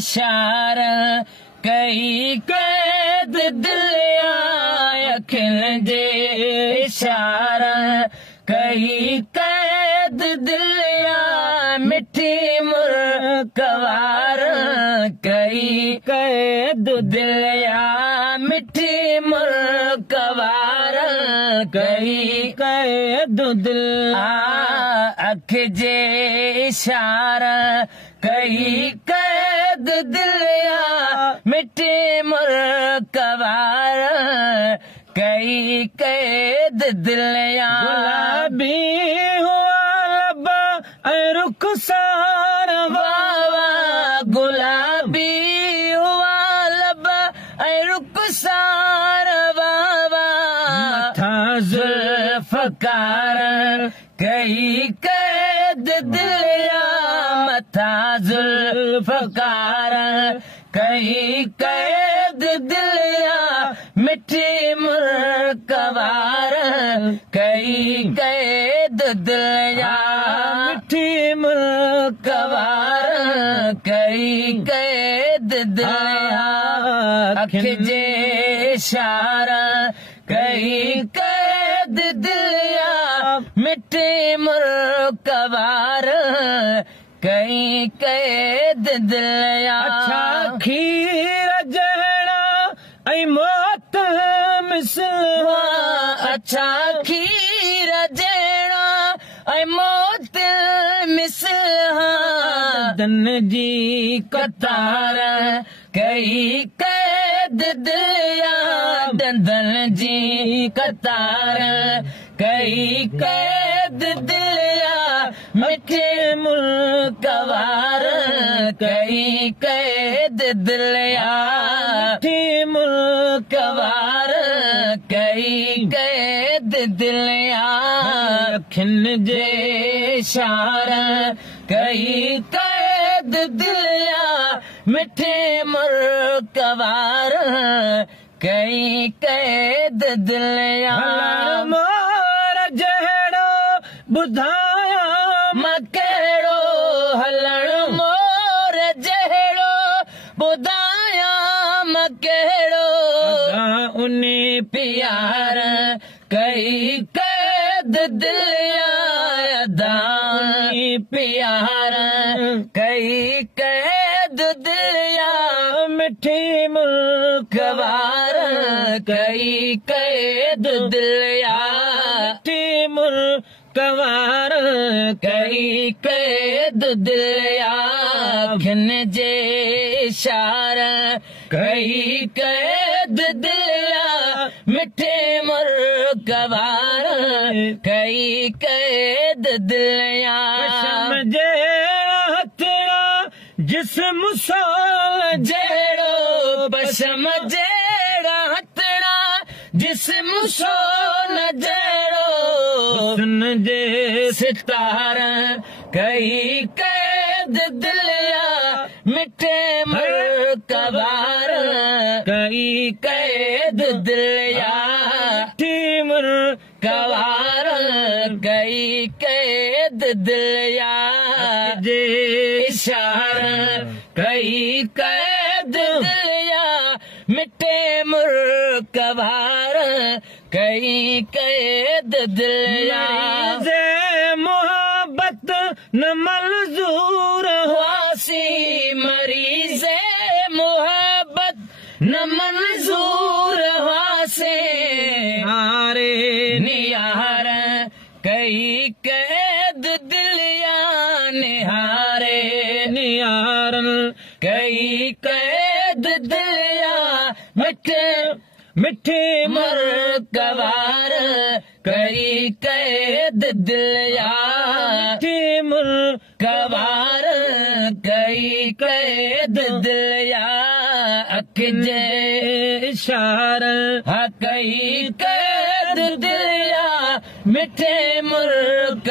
इशारा कई कैद दिलिया अखियुनि जे इशारा कई कैद दिलिया मिठी मुर्कवार कई कैद दिलिया मिठी मुर्कवार कई कैद दिल अख जे इशारा कई कैद दिलिया मिठी मुर्कवार कई कैद दिलिया गुलाबी हुआ लबा ऐं रुखसार वावा गुलाबी हुआ लबा ऐं रुखसार वावा मथा ज़ुल्फ़कार कई कैद दिलिया मथा ज़ुल्फ़कार कई कैद दिलिया मिठी मुर्कवार कई कैद दिलिया मिठी मुर्कवार कई कैद दिलिया अख जे इशारा कई कैद दिलिया मिठी मुर्कवार कई कैद दिलिया अच्छा खीर जहिड़ा ऐं मौत मिसल अच्छा खीर जहिड़ा ऐं मौत मिसल दन जी कतार कई कैद दिलिया दंदन जी कतार कई कैद दिलिया मिठी मुर्कवार कई कैद दिलिया मिठी मुर्कवार कई कैद दिलिया अखियुनि जे इशारा कई कैद दिलिया मिठी मुर्कवार कई कैद दिलिया मोर जहिड़ो ॿुधाया मां कहिड़ो हलण मोर जहिड़ो ॿुधाया मां कहिड़ो उन प्यार कई कैद दिलिया उन प्यार कई कैद दिलिया मिठी मुर्कवार कई कैद दिलिया मिठी मुर्कवार कई कैद दिलिया अखियुनि जे इशारा कई कैद दिलिया मिठी मुर्कवार कई कैद दिलिया जे हथड़ा जिस्म साल जहिड़ो बसम जहिड़ा हथड़ा जिस्म सोन जहिड़ो हुस्न जे सितार कई कैद दिलिया मिठे मुर्कवार कई कैद दिलिया मिठी मुर्कवार कई कैद दिलिया जे इशारा कई कैद दिलिया मिठे मुर्कवार कई कैद दिलिया जे मोहब्बत न मंज़ूर हुआसी मरीज़े मोहब्बत न मंज़ूर हुआसी हारे निहार कई कैद दिलिया निहारे निहार कई कैद दिलिया मिठे मिठी मुर्कवार कई कैद दिलिया मिठी मुर्कवार कई कैद दिलिया अख जे इशारा हा कई कैद दिलिया मिठे मुर्क